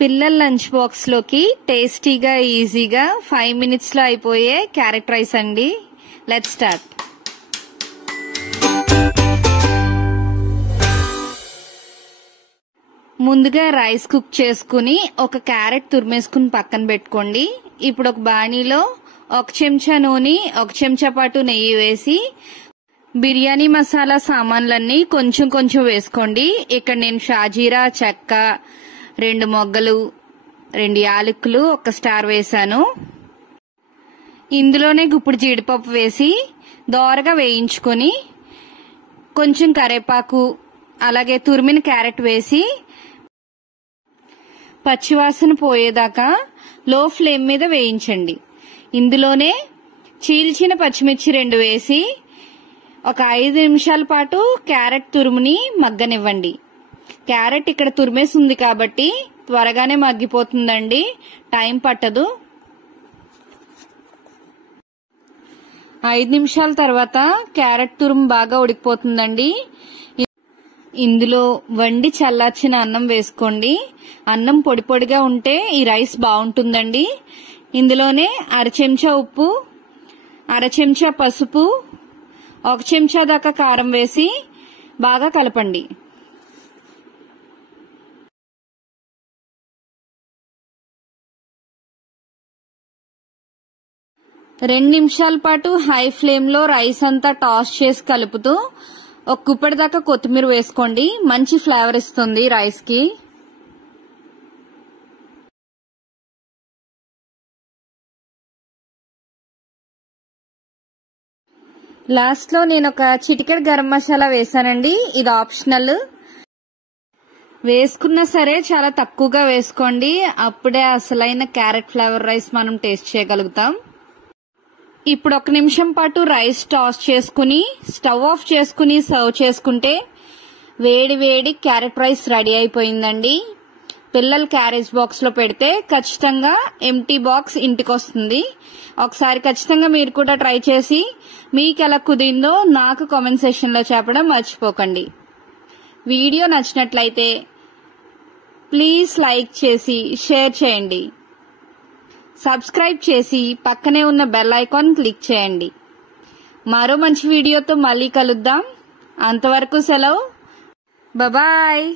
పిల్లల lunch box లోకి టేస్టీగా ఈజీగా 5 minutes లో అయిపోయే క్యారెట్ రైస్ అండి. Let's start. ముందుగా రైస్ కుక్ చేసుకుని ఒక క్యారెట్ తురిమేసుకుని పక్కన పెట్టుకోండి. ఇప్పుడు ఒక బాణీలో 1 చెంచా నూనె 1 చెంచా పాటు నెయ్యి వేసి బిర్యానీ మసాలా సామాన్లన్నీ కొంచెం కొంచెం వేసుకోండి. ఇక్కడ నేను షాజీరా, చెక్క, 2 మొగ్గలు, 2 యాలకులు, 1 స్టార్ వేశాను. ఇందులోనే గుప్పుడు జీడిపప్పు వేసి దోరగా వేయించుకొని కొంచెం కరేపాకు అలాగే తురిమిన క్యారెట్ వేసి పచ్చివాసన పోయేదాకా లో ఫ్లేమ్ మీద వేయించండి. ఇందులోనే చీల్చిన పచ్చిమిర్చి 2 వేసి ఒక 5 నిమిషాల పాటు క్యారెట్ తురుముని మగ్గనివ్వండి. క్యారెట్ ఇక్కడ తురిమేసి ఉంది కాబట్టి త్వరగానే మగ్గిపోతుందండి, టైం పట్టదు. 5 నిమిషాల తర్వాత క్యారెట్ తురుము బాగా ఉడికిపోతుందండి. ఇందులో వండి చల్లార్చిన అన్నం వేసుకోండి. అన్నం పొడి పొడిగా ఉంటే ఈ రైస్ బాగుంటుందండి. ఇందులోనే 1/2 చెంచా ఉప్పు, 1/2 చెంచా పసుపు, 1 చెంచా దాకా కారం వేసి బాగా కలపండి. రెండు నిమిషాల పాటు హై ఫ్లేమ్ లో రైస్ అంతా టాస్ చేసి కలుపుతూ 1 గుప్పెడు దాకా కొత్తిమీర వేసుకోండి. మంచి ఫ్లేవర్ ఇస్తుంది రైస్ కి. లాస్ట్ లో నేను ఒక చిటికెడు గరం మసాలా వేసానండి. ఇది ఆప్షనల్. వేసుకున్నా సరే చాలా తక్కువగా వేసుకోండి, అప్పుడే అసలైన క్యారెట్ ఫ్లేవర్ రైస్ మనం టేస్ట్ చేయగలుగుతాం. ఇప్పుడు 1 నిమిషం పాటు రైస్ టాస్ చేసుకుని స్టవ్ ఆఫ్ చేసుకుని సర్వ్ చేసుకుంటే వేడి వేడి క్యారెట్ రైస్ రెడీ అయిపోయిందండి. పిల్లల క్యారేజ్ బాక్స్ లో పెడితే ఖచ్చితంగా ఎంటీ బాక్స్ ఇంటికి వస్తుంది. ఒకసారి ఖచ్చితంగా మీరు కూడా ట్రై చేసి మీకు ఎలా కుదిరిందో నాకు కామెంట్ సెక్షన్ లో చెప్పడం మర్చిపోకండి. వీడియో నచ్చినట్లయితే ప్లీజ్ లైక్ చేసి షేర్ చేయండి. సబ్స్క్రైబ్ చేసి పక్కనే ఉన్న బెల్ ఐకాన్ క్లిక్ చేయండి. మరో మంచి వీడియోతో మళ్ళీ కలుద్దాం. అంతవరకు సెలవు. బాయ్.